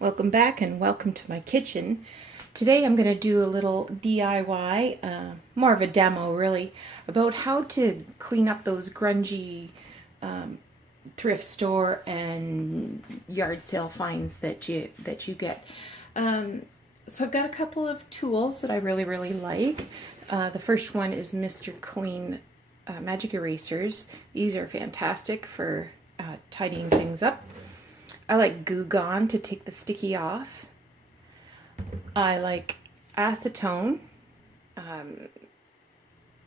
Welcome back and welcome to my kitchen. Today I'm going to do a little DIY, more of a demo really, about how to clean up those grungy thrift store and yard sale finds that you get. So I've got a couple of tools that I really like. The first one is Mr. Clean magic erasers. These are fantastic for tidying things up. I like Goo Gone to take the sticky off. I like acetone.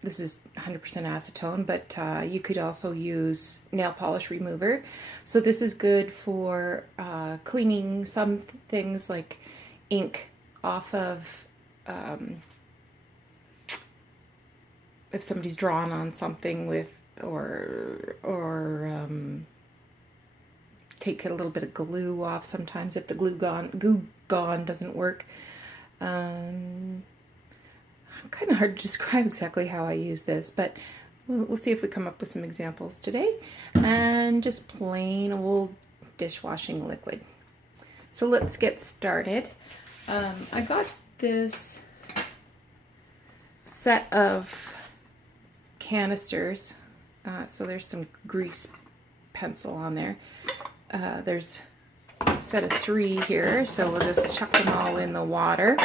This is 100% acetone, but you could also use nail polish remover. So this is good for cleaning some things like ink off of if somebody's drawn on something with or take a little bit of glue off sometimes if the Goo Gone doesn't work. Kind of hard to describe exactly how I use this, but we'll see if we come up with some examples today. And just plain old dishwashing liquid. So let's get started. I got this set of canisters. So there's some grease pencil on there. There's a set of 3 here, so we'll just chuck them all in the water.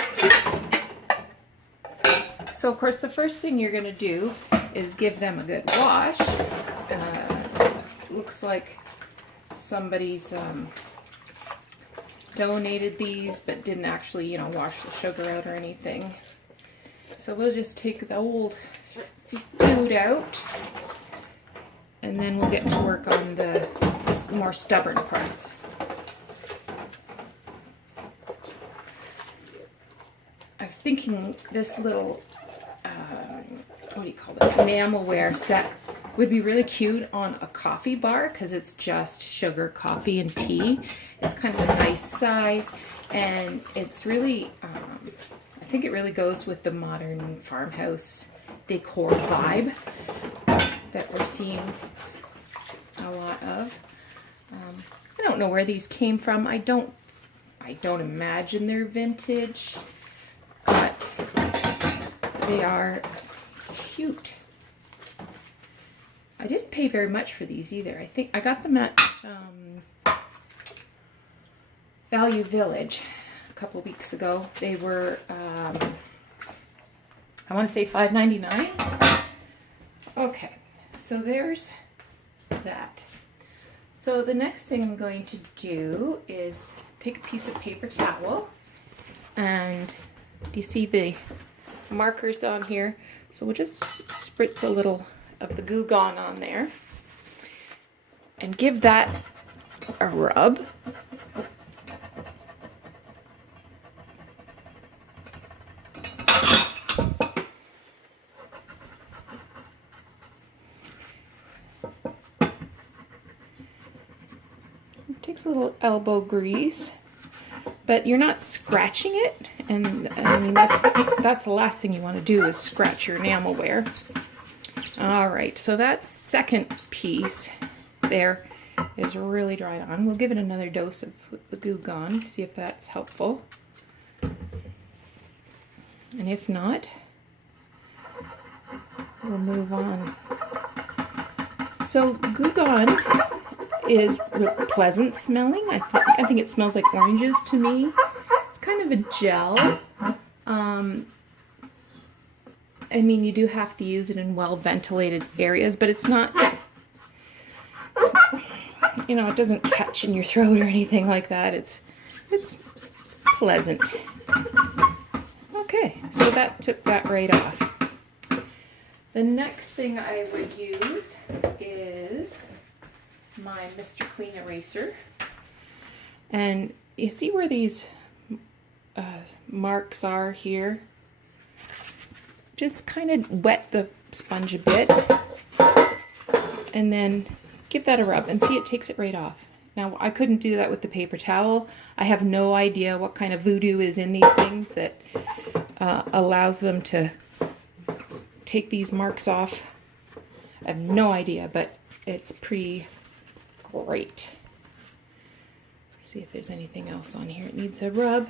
So of course the first thing you're going to do is give them a good wash. Looks like somebody's donated these but didn't actually, wash the sugar out or anything. So we'll just take the old food out, and then we'll get to work on the more stubborn parts. I was thinking this little, what do you call this, enamelware set would be really cute on a coffee bar because it's just sugar, coffee, and tea. It's kind of a nice size, and it's really, I think it really goes with the modern farmhouse decor vibe that we're seeing a lot of. I don't know where these came from. I don't imagine they're vintage, but they are cute. I didn't pay very much for these either. I think I got them at Value Village a couple of weeks ago. They were, I want to say $5.99. Okay, so there's that. So the next thing I'm going to do is take a piece of paper towel, and do you see the markers on here? So we'll just spritz a little of the Goo Gone on there and give that a rub. Takes a little elbow grease, but you're not scratching it, and I mean that's the last thing you want to do is scratch your enamelware. All right, so that second piece there is really dried on. We'll give it another dose of the Goo Gone, see if that's helpful, and if not, we'll move on. So Goo Gone is pleasant smelling. I think it smells like oranges to me. It's kind of a gel. I mean, you do have to use it in well-ventilated areas, but it's not, it doesn't catch in your throat or anything like that. It's pleasant. Okay, so that took that right off. The next thing I would use is my Mr. Clean eraser, and you see where these marks are here? Just kind of wet the sponge a bit and then give that a rub, and see, it takes it right off. Now I couldn't do that with the paper towel. I have no idea what kind of voodoo is in these things that allows them to take these marks off. I have no idea, but it's pretty great. See if there's anything else on here. It needs a rub.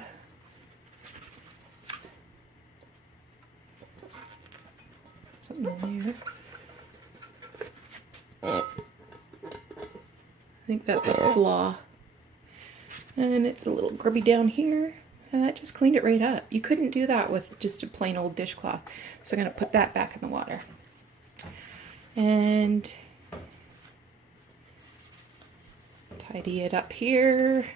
Something in there. I think that's a flaw. And it's a little grubby down here. And that just cleaned it right up. You couldn't do that with just a plain old dishcloth. So I'm going to put that back in the water. And tidy it up here.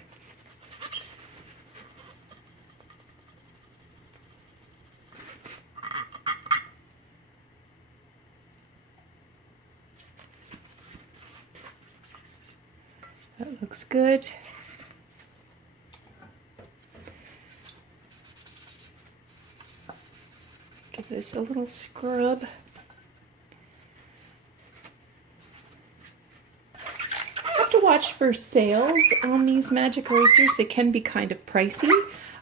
That looks good. Give this a little scrub. Have to watch for sales on these magic erasers. They can be kind of pricey.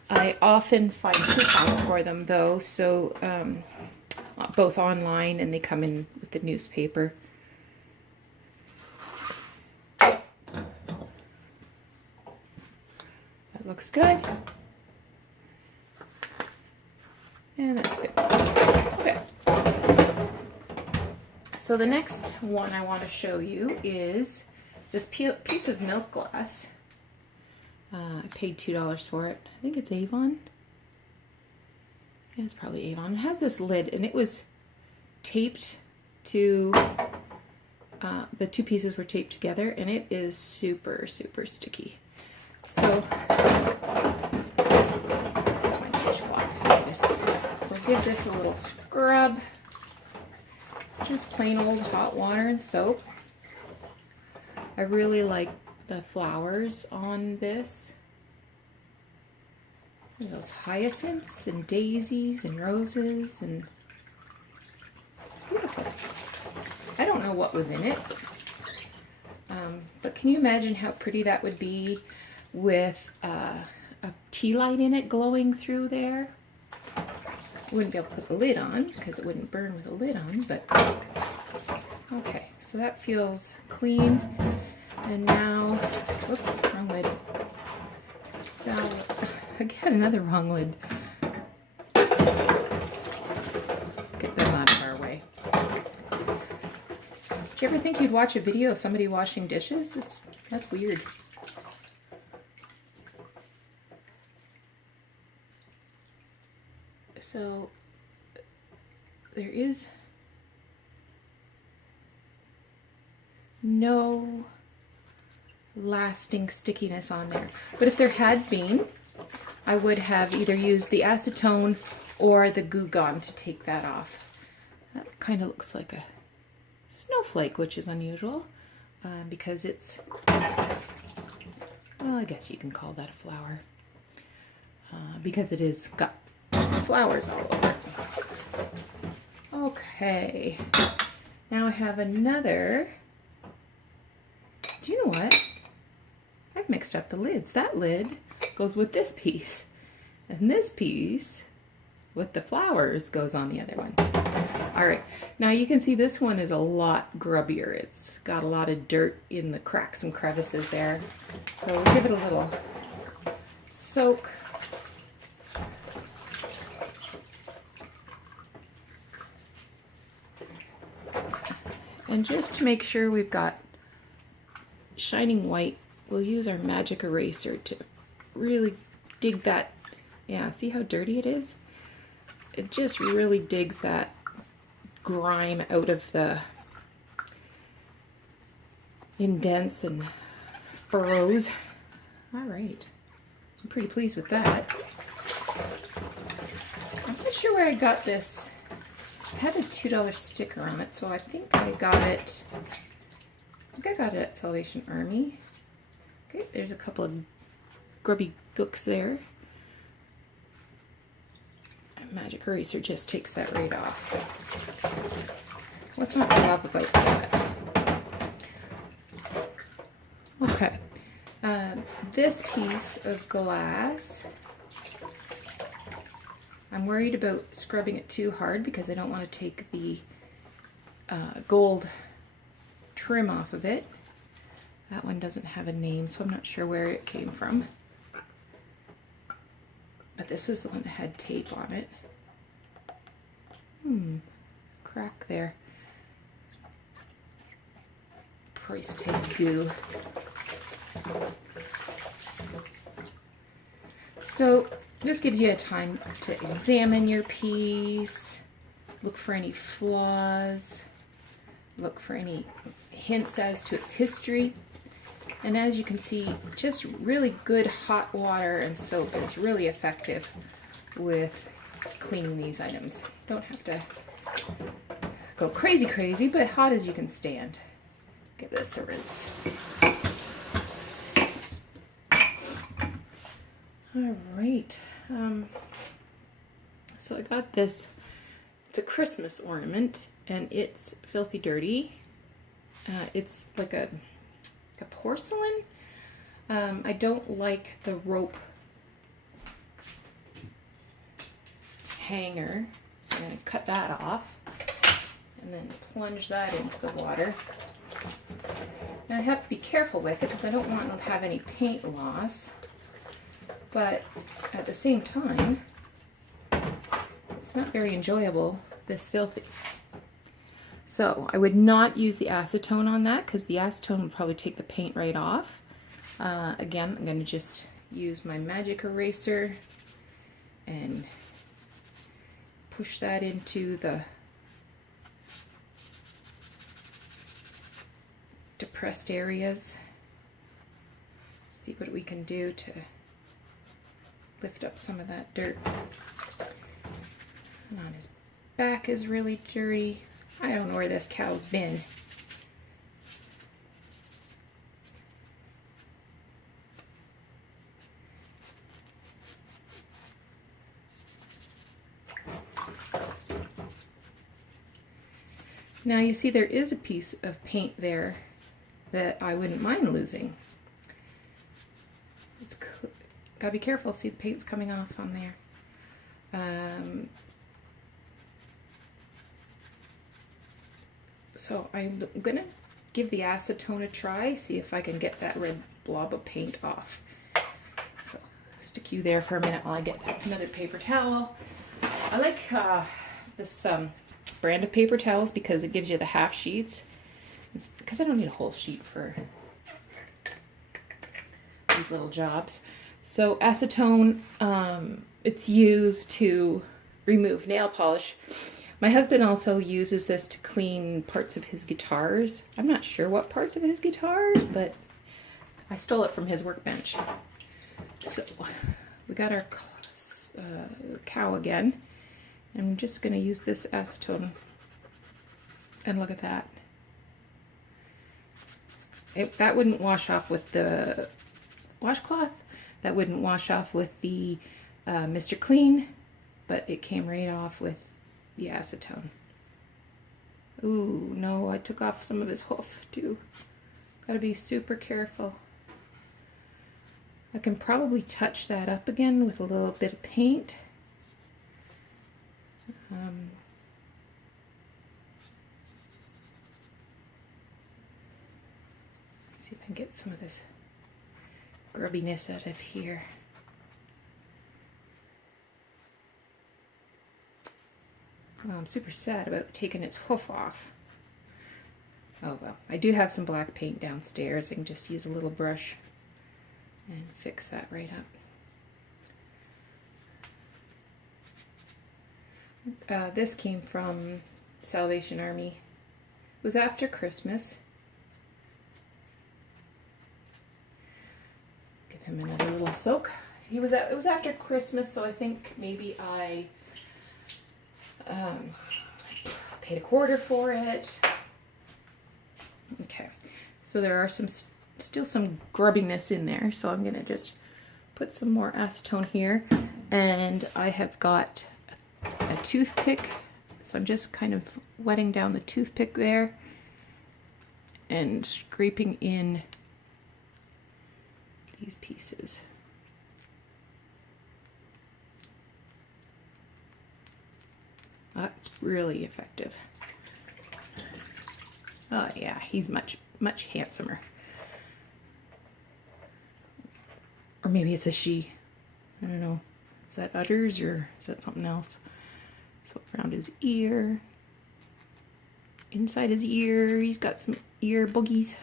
I often find coupons for them though, so both online and they come in with the newspaper. That looks good. And that's good. Okay. So the next one I want to show you is this piece of milk glass. I paid $2 for it. I think it's Avon. Yeah, it's probably Avon. It has this lid and it was taped to, the two pieces were taped together and it is super, super sticky. So, there's my dishcloth. So give this a little scrub. Just plain old hot water and soap. I really like the flowers on this. And those hyacinths and daisies and roses, and it's beautiful. I don't know what was in it, but can you imagine how pretty that would be with a tea light in it glowing through there? Wouldn't be able to put the lid on because it wouldn't burn with the lid on, but okay, so that feels clean. And now, whoops, wrong lid. Now, again, another wrong lid. Get them out of our way. Do you ever think you'd watch a video of somebody washing dishes? That's weird. So there is no lasting stickiness on there. But if there had been, I would have either used the acetone or the Goo Gone to take that off. That kind of looks like a snowflake, which is unusual because it's, well, I guess you can call that a flower because it is got flowers all over it. Okay, now I have another. Do you know what? I've mixed up the lids. That lid goes with this piece, and this piece with the flowers goes on the other one. All right, now you can see this one is a lot grubbier. It's got a lot of dirt in the cracks and crevices there. So we'll give it a little soak. And just to make sure we've got shining white, we'll use our magic eraser to really dig that. Yeah, see how dirty it is? It just really digs that grime out of the indents and furrows. All right, I'm pretty pleased with that. I'm not sure where I got this. It had a $2 sticker on it, so I think I got it. I think I got it at Salvation Army. Okay, there's a couple of grubby gooks there. Magic eraser just takes that right off. Let's not talk about that. Okay, this piece of glass, I'm worried about scrubbing it too hard because I don't want to take the gold trim off of it. That one doesn't have a name, so I'm not sure where it came from. But this is the one that had tape on it. Crack there. Price tag goo. So this gives you a time to examine your piece, look for any flaws, look for any hints as to its history. And as you can see, just really good hot water and soap is really effective with cleaning these items. You don't have to go crazy, but hot as you can stand. Give this a rinse. All right. So I got this. It's a Christmas ornament, and it's filthy dirty. It's like a porcelain. I don't like the rope hanger, so I'm going to cut that off and then plunge that into the water. And I have to be careful with it because I don't want to have any paint loss, but at the same time, it's not very enjoyable, this filthy. So I would not use the acetone on that because the acetone would probably take the paint right off. Again, I'm going to just use my magic eraser and push that into the depressed areas. See what we can do to lift up some of that dirt. And on his back is really dirty. I don't know where this cow's been. Now you see there is a piece of paint there that I wouldn't mind losing. It's gotta be careful, see the paint's coming off on there. So I'm gonna give the acetone a try, see if I can get that red blob of paint off. So stick you there for a minute while I get another paper towel. I like this brand of paper towels because it gives you the half sheets. Because I don't need a whole sheet for these little jobs. So acetone, it's used to remove nail polish. My husband also uses this to clean parts of his guitars. I'm not sure what parts of his guitars, but I stole it from his workbench. So we got our cow again, and I'm just going to use this acetone. And look at that. That wouldn't wash off with the washcloth. That wouldn't wash off with the Mr. Clean, but it came right off with the acetone. Ooh, no, I took off some of his hoof too. Gotta be super careful. I can probably touch that up again with a little bit of paint. See if I can get some of this grubbiness out of here. Well, I'm super sad about taking its hoof off. Oh well, I do have some black paint downstairs. I can just use a little brush and fix that right up. This came from Salvation Army. It was after Christmas. Give him another little soak. It was after Christmas, so I think maybe I paid $1 for it. Okay, so there are still some grubbiness in there, so I'm gonna just put some more acetone here, and I have got a toothpick, so I'm just kind of wetting down the toothpick there and scraping in these pieces. That's really effective. Oh yeah, he's much handsomer. Or maybe it's a she. I don't know. Is that udders or is that something else? So around his ear. Inside his ear, he's got some ear boogies.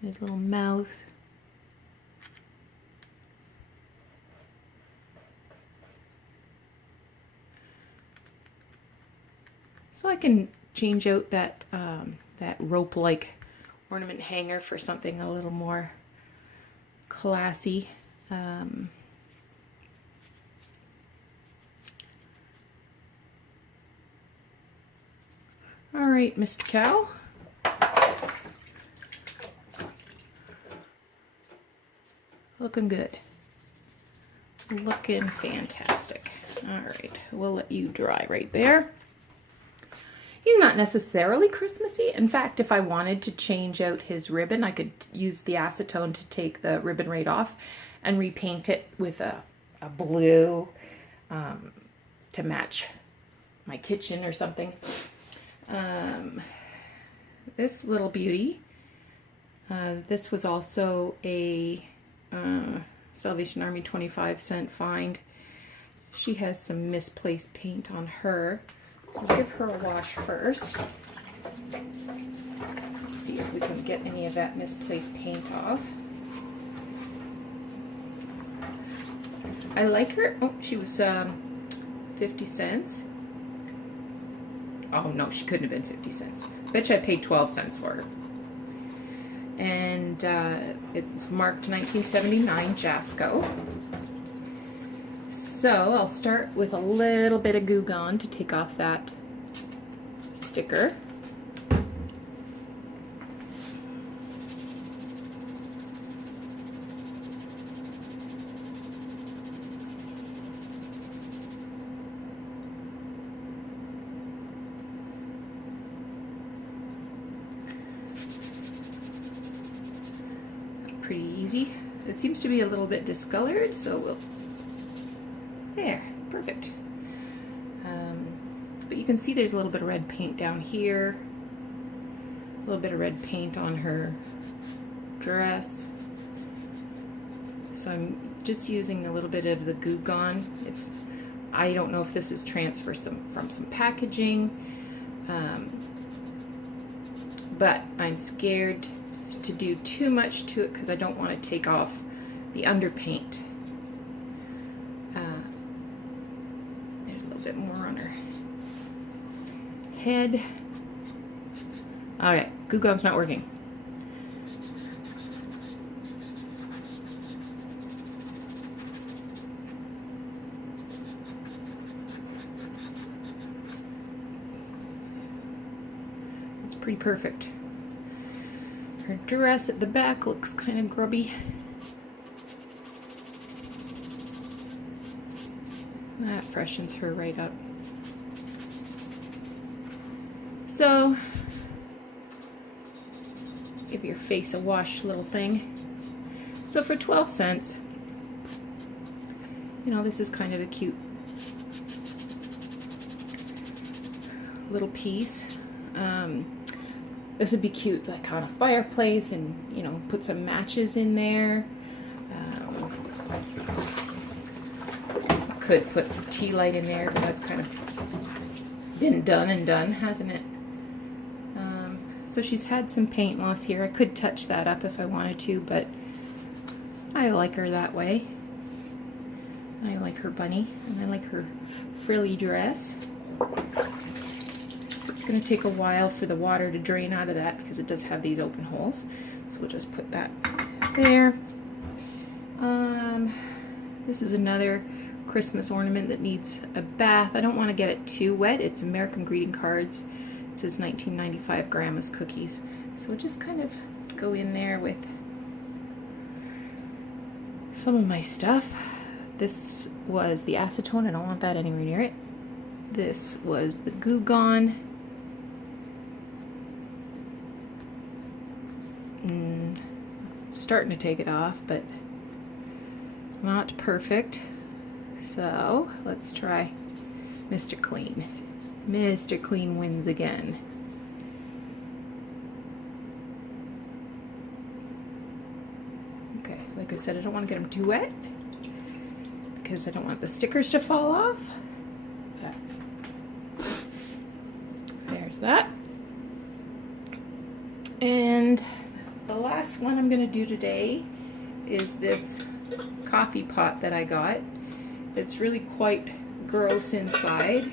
His little mouth. So I can change out that that rope-like ornament hanger for something a little more classy. All right, Mr. Cow. Looking good. Looking fantastic. All right, we'll let you dry right there. He's not necessarily Christmassy. In fact, if I wanted to change out his ribbon, I could use the acetone to take the ribbon right off and repaint it with a blue to match my kitchen or something. This little beauty, this was also a Salvation Army 25-cent find. She has some misplaced paint on her. So I'll give her a wash first. Let's see if we can get any of that misplaced paint off. I like her. Oh, she was 50 cents. Oh no, she couldn't have been 50 cents. Bet you I paid 12 cents for her. And it was marked 1979 Jasco. So I'll start with a little bit of Goo Gone to take off that sticker. Pretty easy. It seems to be a little bit discolored, so we'll... There, perfect. But you can see there's a little bit of red paint down here, a little bit of red paint on her dress. So I'm just using a little bit of the Goo Gone. I don't know if this is transfer from some packaging, but I'm scared to do too much to it because I don't want to take off the underpaint. There's a little bit more on her head. Okay, Goo Gone's not working. It's pretty perfect. Her dress at the back looks kind of grubby. That freshens her right up. So, give your face a wash, little thing. So for 12 cents, you know, this is kind of a cute little piece. This would be cute, like on a fireplace, and you know, put some matches in there. Could put a tea light in there, but that's kind of been done and done, hasn't it? So she's had some paint loss here. I could touch that up if I wanted to, but I like her that way. I like her bunny, and I like her frilly dress. It's going to take a while for the water to drain out of that because it does have these open holes. So we'll just put that there. This is another Christmas ornament that needs a bath. I don't want to get it too wet. It's American greeting cards. It says 1995 Grandma's cookies. So we'll just kind of go in there with some of my stuff. This was the acetone. I don't want that anywhere near it. This was the Goo Gone. Starting to take it off, but not perfect. So let's try Mr. Clean. Mr. Clean wins again. Okay, like I said, I don't want to get them too wet because I don't want the stickers to fall off. There's that. And the last one I'm going to do today is this coffee pot that I got. It's really quite gross inside.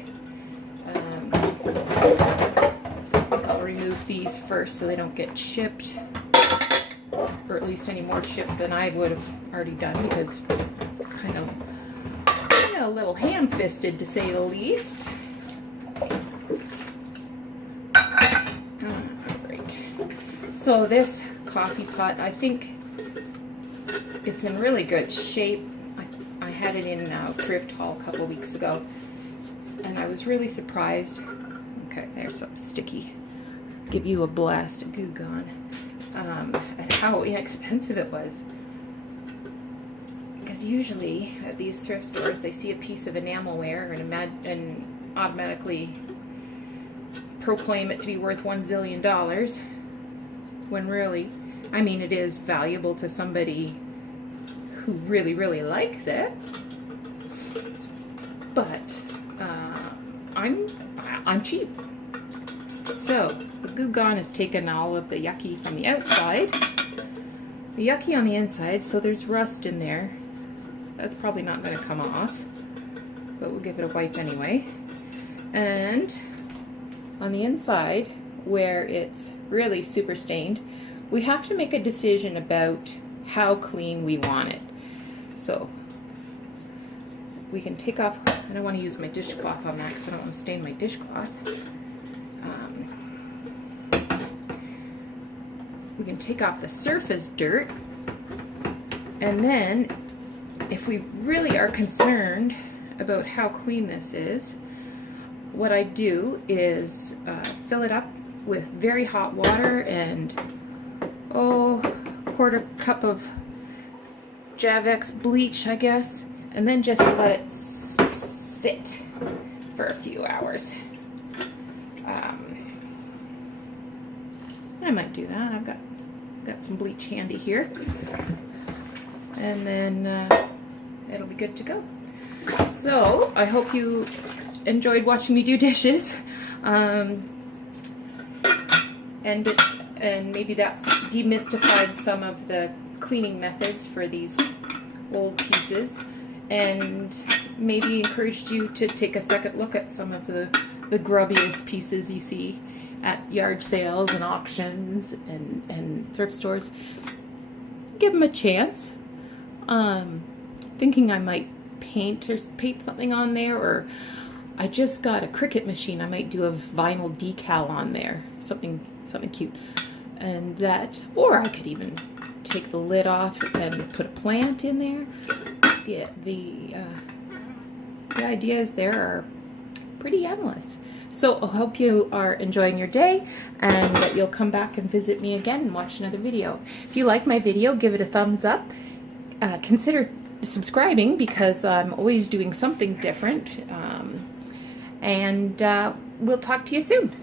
I'll remove these first so they don't get chipped, or at least any more chipped than I would have already done, because kind of a little ham-fisted, to say the least. Alright, so this coffee pot, I think it's in really good shape. I had it in Thrift haul a couple weeks ago, and I was really surprised. Okay, there's some sticky. Give you a blast of goo gone. At how inexpensive it was. Because usually at these thrift stores, they see a piece of enamelware and automatically proclaim it to be worth $1 zillion, when really, I mean, it is valuable to somebody who really, really likes it. But I'm cheap. So the Goo Gone has taken all of the yucky from the outside, the yucky on the inside, so there's rust in there. That's probably not going to come off, but we'll give it a wipe anyway. And on the inside, where it's really super stained, we have to make a decision about how clean we want it. So we can take off, I don't want to use my dishcloth on that because I don't want to stain my dishcloth. We can take off the surface dirt, and then if we really are concerned about how clean this is, what I do is fill it up with very hot water and quarter cup of Javex bleach, I guess, and then just let it sit for a few hours. I might do that. I've got some bleach handy here, and then it'll be good to go. So I hope you enjoyed watching me do dishes, and maybe that's demystified some of the cleaning methods for these old pieces, and maybe encouraged you to take a second look at some of the grubbiest pieces you see at yard sales and auctions and thrift stores. Give them a chance. Thinking I might paint something on there, or I just got a Cricut machine. I might do a vinyl decal on there, something cute, and that, or I could even take the lid off and put a plant in there. Yeah, the ideas there are pretty endless. So I hope you are enjoying your day, and that you'll come back and visit me again and watch another video. If you like my video, give it a thumbs up. Consider subscribing, because I'm always doing something different. And we'll talk to you soon.